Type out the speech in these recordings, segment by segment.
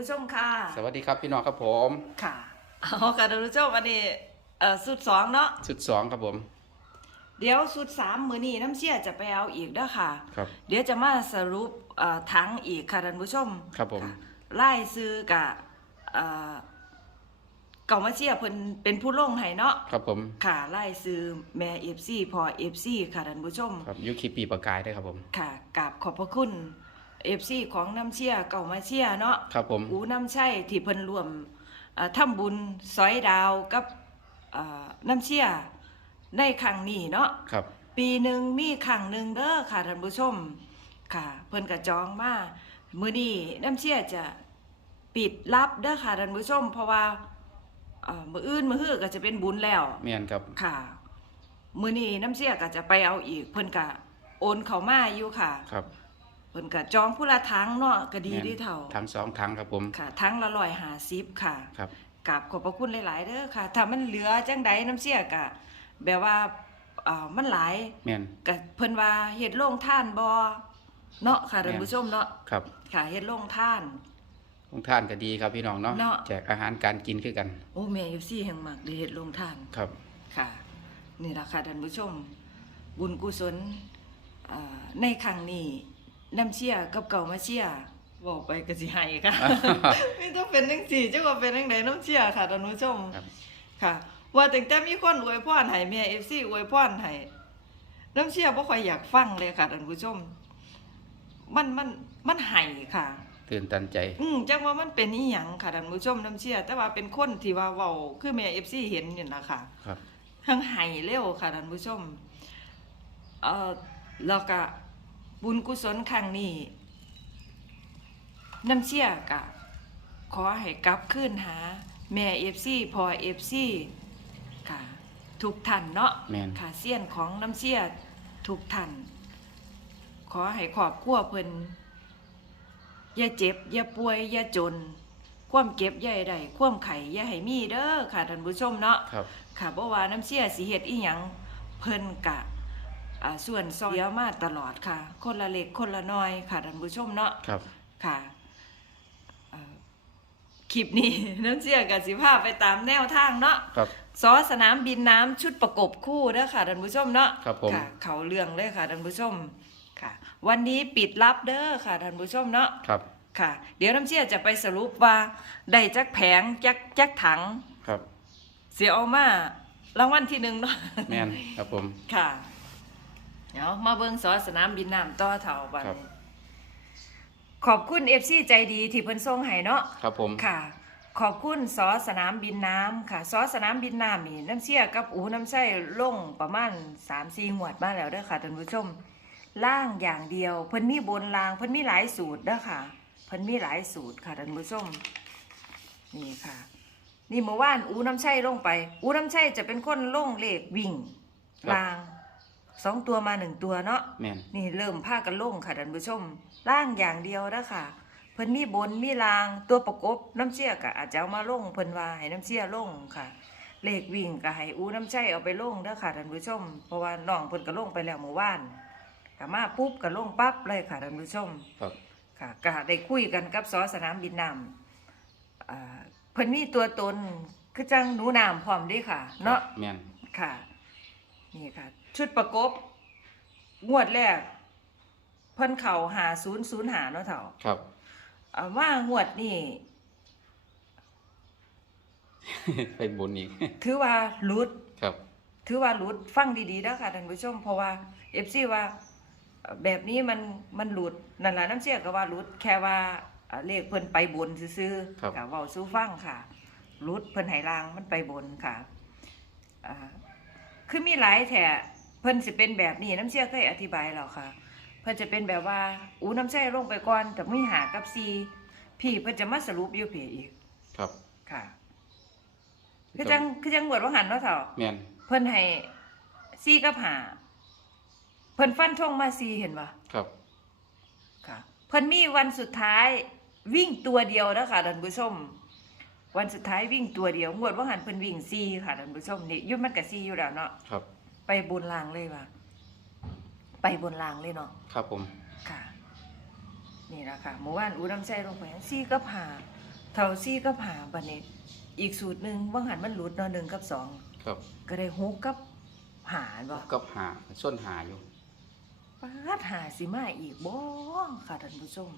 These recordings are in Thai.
ผู้ชมค่ะ สวัสดีครับพี่น้องครับผมค่ะเอาค่ะท่านผู้ชมอันนี้เอ่อสุดสองเนาะชุดสองครับผม เดี๋ยวสุดสามมือนี้น้ำเชี่ยจะไปเอาอีกเด้อค่ะ ครับ เดี๋ยวจะมาสรุปเอ่อทั้งอีกค่ะท่านผู้ชมครับผมะไล่ซื้อกับเอ่อเก่ามาเชี่ยเพิ่นเป็นผู้ลงให้เนาะครับผม ค่ะไล่ซื้อแม่เอฟซีพอเอฟซีค่ะท่านผู้ชม ครับยุคคีปีประกายด้วยครับผม ค่ะกราบขอบพระคุณ เอฟซีของน้ำเชี่ยเก่ามาเชี่ยเนาะครับผม อูน้ำใช่ที่เพิ่นรวมเอ่อทำบุญสอยดาวกับเอ่อน้ำเชี่ยในครั้งนี้เนาะ ครับ ปีหนึ่งมีครั้งหนึ่งเด้อค่ะท่านผู้ชมค่ะ เพิ่นกระจองมามื้อนี้น้ำเชี่ยจะปิดรับเด้อค่ะท่านผู้ชม เพราะว่าเอ่อมื้ออื่นมื้อฮื้อก็จะเป็นบุญแล้ว เมียนครับ ค่ะ มื้อนี้น้ำเชี่ยก็จะไปเอาอีก เพิ่นก็โอนเข้ามาอยู่ค่ะ ครับ เพิ่นก็จองผู้ละทั้งเนาะก็ดีแม่นดีเท่าทั้งสองทั้งครับผมค่ะทั้งละร้อยหาสิบค่ะครับกับขอบพระคุณหลาย ๆ เด้อค่ะ ถ้ามันเหลือจังใดน้ำเสียกะแบบว่าเอ่อมันหลายเมียนกะเพิ่นว่าเฮ็ดโรงท่านบ่เนาะค่ะท่านแม่นผู้ชมเนาะครับค่ะเฮ็ดโรงท่านทุกท่านก็ดีครับพี่น้องเนาะเนาะแจกอาหารการกินคือกัน โอ้แม่อยู่ซี่แห่งมากได้เฮ็ดโรงท่านครับค่ะ นี่ล่ะค่ะท่านผู้ชม บุญกุศลเอ่อในครั้งนี้ น้ำเชียกับเก่ามาเชียบอกไปก็สิให้ค่ะ ไม่ต้องเป็นจังซี่จังว่าเป็นจังไดน้ำเชียค่ะท่านผู้ชมครับ ค่ะ ว่าแต่งแต่มีคนอวยพรให้แม่ FC อวยพรให้น้ำเชียบ่ค่อยอยากฟังเลยค่ะท่านผู้ชม มันมันมันให้ค่ะ ตื่นตันใจ อืมจังว่ามันเป็นอีหยังค่ะท่านผู้ชมน้ำเชียแต่ว่าเป็นคนที่ว่าเว้าคือแม่ FC เห็นนี่ล่ะค่ะ ครับ ทั้งไห้เร็วค่ะท่านผู้ชม เอ่อแล้วก็ บุญกุศลครั้งนี้น้ำเชี่ยกะ ขอให้กลับคืนหา แม่เอฟซีพอเอฟซีค่ะทุกท่านเนาะแม่น ค่ะเสี้ยนของน้ำเชี่ยทุกท่านขอให้ขอบครัวเพิ่นอย่าเจ็บ อย่าป่วย อย่าจน ความเก็บอย่าให้ได้ความไข่อย่าให้มีเด้อค่ะท่านผู้ชมเนาะ ครับ ค่ะเพราะว่าน้ำเชี่ยสีเฮ็ดอีหยังเพิ่นกะอ่า ส่วนซอยเดียวมาตลอดค่ะ คนละเล็กคนละน้อยค่ะท่านผู้ชมเนาะครับค่ะเอ่อคลิปนี้น้ำเชี่ยกับสิภาพไปตามแนวทางเนาะครับซอสนามบินน้ำชุดประกบคู่เด้อค่ะท่านผู้ชมเนาะครับผมค่ะเขาเรื่องเลยค่ะท่านผู้ชมค่ะ วันนี้ปิดรับเด้อค่ะท่านผู้ชมเนาะครับค่ะ เดี๋ยวน้ำเชี่ยจะไปสรุปว่าได้จักแผงจักจักถังครับ เสียเอามารางวัลที่หนึ่งเนาะแม่นครับผมค่ะ เดี๋ยวมาเบิ่งสอสนามบินน้ำต่อเท่าบัดครับ ขอบคุณเอฟซีใจดีที่เพิ่นส่งให้เนาะ ครับผม ค่ะ ขอบคุณสอสนามบินน้ำค่ะสอสนามบินน้ำนี่น้ำเชี่ยกับอูน้ำไส้ลงประมาณ3-4หวดมาแล้วเด้อค่ะท่านผู้ชม ล่างอย่างเดียวเพิ่นมีบนล่างเพิ่นมีหลายสูตรเด้อค่ะเพิ่นมีหลายสูตรค่ะท่านผู้ชม นี่ค่ะ นี่เมื่อวานอูน้ำไช่ลงไป อูน้ำไช่จะเป็นคนลงเลขวิ่งลาง สองตัวมาหนึ่งตัวเนาะแม่นนี่เริ่มพากันลงค่ะท่านผู้ชมล่างอย่างเดียวนะค่ะเพิ่นมีบนมีลางตัวประกบน้ำเชี่ยก็อาจจะเอามาลงเพิ่นว่าให้น้ำเชี่ยลงค่ะเลขวิ่งก็ให้อูน้ำใจเอาไปลงเด้อค่ะท่านผู้ชม เพราะว่าน้องเพิ่นก็ลงไปแล้วเมื่อวานก็มาปุ๊บก็ลงปั๊บเลยค่ะท่านผู้ชมครับค่ะก็ได้คุยกันกับสอสนามบินน้ำอ่าเพิ่นมีตัวตนคือจังหนูน้ำพร้อมเด้ค่ะ เนาะแม่นค่ะ นี่ค่ะ ชุดประกบ งวดแรก เพิ่นเข่าหาศูนย์ศูนย์หาเนาะเถ่าครับเอาว่างวดนี่ ไปบนอีก ถือว่าหลุด ครับ ถือว่าหลุดฟังดีๆนะค่ะท่านผู้ชม เพราะว่าเอฟซีว่าเอ่อแบบนี้มันมันหลุดนั่นแหละน้ำเสียก็ว่าหลุดแค่ว่าเอ่อเลขเพิ่นไปบนซื่อครับ ๆกับเว้าสู้ฟังค่ะหลุดเพิ่นไหลางมันไปบนค่ะอ่าคือมีหลายแถะ เพิ่นสิเป็นแบบนี้น้ำเสียเคยอธิบายแล้วค่ะ เพิ่นจะเป็นแบบว่าอูน้ำเสียลงไปก่อนแต่ไม่หากับซีพี่เพิ่นจะมาสรุปอยู่พี่อีกครับ ค่ะ คือจังคือจังหวดว่าหันเนาะเถ่าแม่นเพิ่นให้ซีกับหาเพิ่นฟันธงมาซีเห็นปะครับ ค่ะ เพิ่นมีวันสุดท้ายวิ่งตัวเดียวนะคะท่านผู้ชมวันสุดท้ายวิ่งตัวเดียวงวดว่าหันเพิ่นวิ่งซีค่ะท่านผู้ชมนี่อยุ่มันกับซีอยู่แล้วเนาะครับ ไปบนรางเลยว่ะไปบนรางเลยเนาะครับผม ค่ะ นี่ละค่ะเมื่อวานอูน้ำใจลงไปซีกับหาเท่าซี่กับหาบัดนี้ อีกสูตรหนึ่งว่างหันมันหลุดเนาะหนึ่งกับสองครับก็ได้หกกับหาบ่กับหาส้นหาอยู่ปาดหาสิมาอีกบ่ค่ะท่านผู้ชม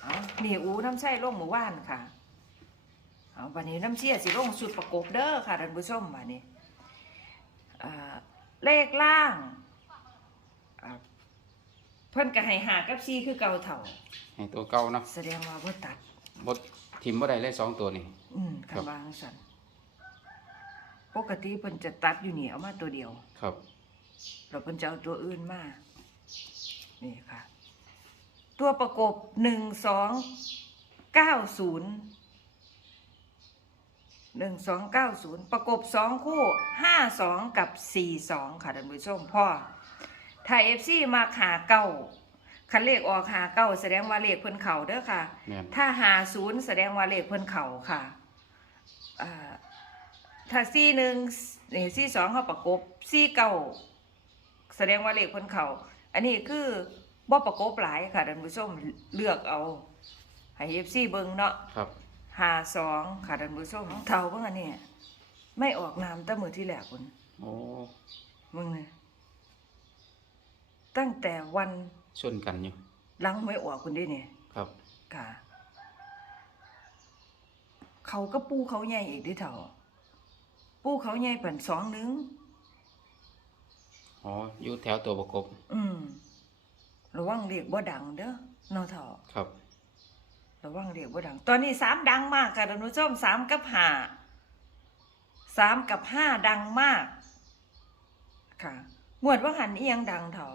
เอานี่อูน้ำใช่ลงหมู่บ้านค่ะเอาบัดนี้น้ำเชี่ยสิลงสุดประกบเด้อค่ะท่านผู้ชมบัดนี้อ่า เลขล่างอ่าเพิ่นก็ให้หากับซีคือเก่าเถ่า ให้ตัวเก่าเนาะแสดงว่าบ่ตัด บดทิมบ่ได้เลยสองตัวนี่ อืมครับคำวาจั่งสันปกติเพิ่นจะตัดอยู่นี่เอามาตัวเดียว ครับ เราเพิ่นจะเอาตัวอื่นมา นี่ค่ะ ตัวประกบหนึ่งสองเก้าศูนย์ หนึ่งสองเก้าศูนย์ประกบสองคู่ห้าสองกับสี่สองค่ะท่านผู้ชมพ่อถ้าเอฟซีมาหาเก้าคันเลขออกหาเก้าแสดงว่าเลขเพิ่นเข่าเด้อค่ะ แม่นถ้าหาศูนย์แสดงว่าเลขเพิ่นเข่าค่ะอ่าถ้าซี่หนึ่งนี่ซี่สองเขาประกบซี่เก้าแสดงว่าเลขเพิ่นเข่าอันนี้คือบ่ประกบหลายค่ะท่านผู้ชมเลือกเอาให้เอฟซีเบิ่งเนาะ ครับ หาสองค่ะท่านผู้ชมเท่าเบิ่งอันนี้ไม่ออกนามตั้งมือที่แหลกคุณโอ้มึงเนี่ยตั้งแต่วันชนกันอยู่หลังไม่ออกคุณได้เนี่ยครับค่ะ เขาก็ปูเขาใหญ่อีกเด้วยเถ่าปูเขาใหญ่เปิ่นสองหนึงอ๋ออยู่แถวตัวประกบ อืมระวังเรียกบ่ดังเด้อเนอเถ่าครับ ระวังเรียกบ่ดัง ตอนนี้สามดังมากค่ะท่านผู้ชมสามกับห้าสามกับห้าดังมาก ค่ะหมวดว่าหันเอียงดังเถ่า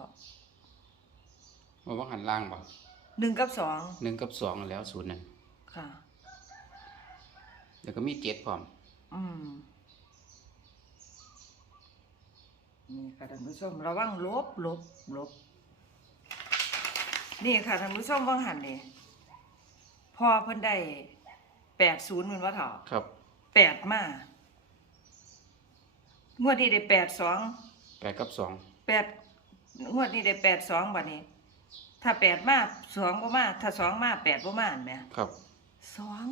ว่าว่าหันล่างบ่หนึ่งกับสองหนึ่งกับสองแล้วศูนย์หนึ่งค่ะ แล้วก็มีเจ็ดพร้อม อืมนี่ค่ะท่านผู้ชมระวังลบลบลบนี่ค่ะท่านผู้ชมว่างหันนี่ พอเพิ่นได้แปดศูนย์มันว่าเถอะครับแปดมางวดนี้ได้แปดสองแปดกับสองแปดงวดนี้ได้แปดสองบัดนี้ ถ้าแปดมาสองบ่มาถ้าสองมาแปดบ่มาเห็นไหมครับ สอง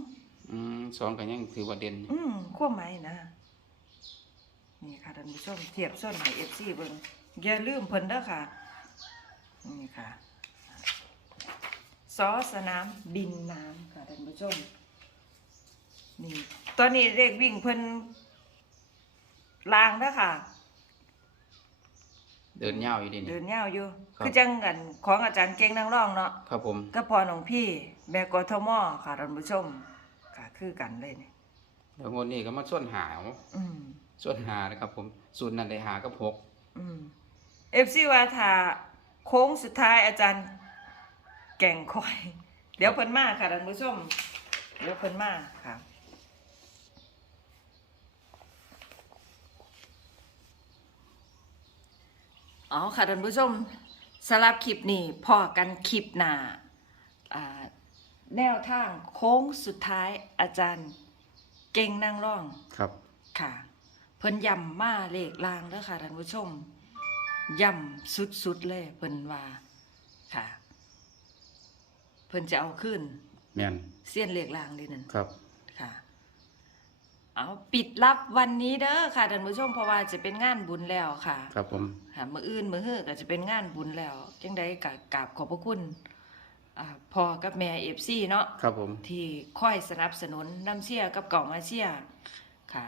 อืมสองก็ยังถือว่าเด่นอยู่อืมความหมายนะ นี่ค่ะท่านผู้ชมเทียบส้นให้เอฟซีเบิ่งอย่าลืมเพิ่นเด้อค่ะ นี่ค่ะ ซอสนามบินน้ำค่ะท่านผู้ชมนี่ตอนนี้เด็กวิ่งเพิ่นลางเด้อค่ะ เดินยาวอยู่ดิเดินี่ นยาวอยู่ ครับ คือจังกันของอาจารย์เก่งนางร่องเนาะครับผม ก็พอน้องพี่ แม่กทมค่ะท่านผู้ชมค่ะคือกันเลยนี่แล้วงวดนี้ก็มาส้นหาเอาอืมส้นหานะครับผมศูนย์นั่นได้หากับหกเอฟซีว่าถ้าโค้งสุดท้ายอาจารย์ แก่งคอย เดี๋ยวเพิ่นมาค่ะท่านผู้ชม เดี๋ยวเพิ่นมาค่ะเอาค่ะท่านผู้ชมสำหรับคลิปนี้พอกันคลิปหน้าอ่าแนวทางโค้งสุดท้ายอาจารย์เก่งนั่งร่องครับค่ะ เพิ่นย่ำมาเลขลางเด้อค่ะท่านผู้ชมย่ำสุดๆเลยเพิ่นว่าค่ะ เพิ่นจะเอาขึ้นแม่นเสี้ยนเลขลางเลยนั่นครับ ค่ะ เอาปิดรับวันนี้เด้อค่ะท่านผู้ชมเพราะว่าจะเป็นงานบุญแล้วค่ะ ครับผมค่ะมื้ออื่นมื้อฮื้อก็จะเป็นงานบุญแล้วจังใดก็กราบขอบพระคุณอ่าพ่อกับแม่ FC เนาะ ครับผม ที่คอยสนับสนุนน้ำเชี่ยกับเก่ามาเชี่ยค่ะ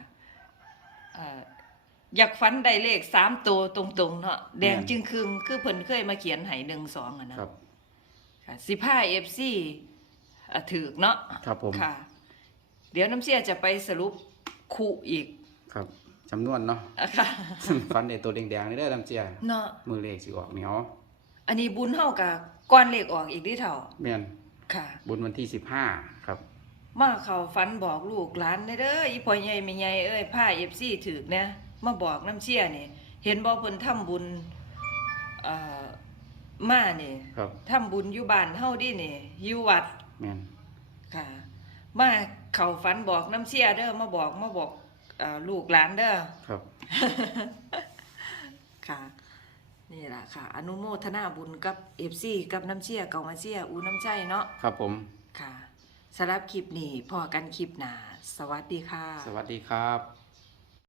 เอ่ออยากฝันได้เลขสามตัวตรงๆเนาะแดงจึงคืงคือเพิ่นเคยมาเขียนให้หนึ่งสองอะนะครับค่ะ สิบห้าเอฟซีถือเนาะครับผมค่ะ เดี๋ยวน้ำเชี่ยจะไปสรุปคู่อีกครับจำนวนเนาะอะค่ะฟันในตัวแดงๆนี่เด้อลำเจียเนาะมือเลขสิออกเหนียวอันนี้บุญเฮากับก้อนเลขออกอีกดิเถ่าแม่นค่ะ บุญวันที่สิบห้าครับ มาเขาฝันบอกลูกหลานเด้ออีพ่อใหญ่แม่ใหญ่เอ้ยผ้าเอฟซีถือเนี่ยมาบอกน้ำเชี่ยนี่เห็นบ่เพิ่นทำบุญเอ่อ มานี่ครับทำบุญอยู่บ้านเฮาดินี่อยู่วัดแม่นค่ะ มาเขาฝันบอกน้ำเชี่ยเด้อมาบอกมาบอกเอ่อลูกหลานเด้อ ครับ ค่ะนี่ล่ะค่ะ อนุโมทนาบุญกับเอฟซีกับน้ำเชี่ยเก่ามาเชี่ยอูน้ำใจเนาะครับผม ค่ะสำหรับคลิปนี้พอกันคลิปหน้าสวัสดีค่ะ สวัสดีครับ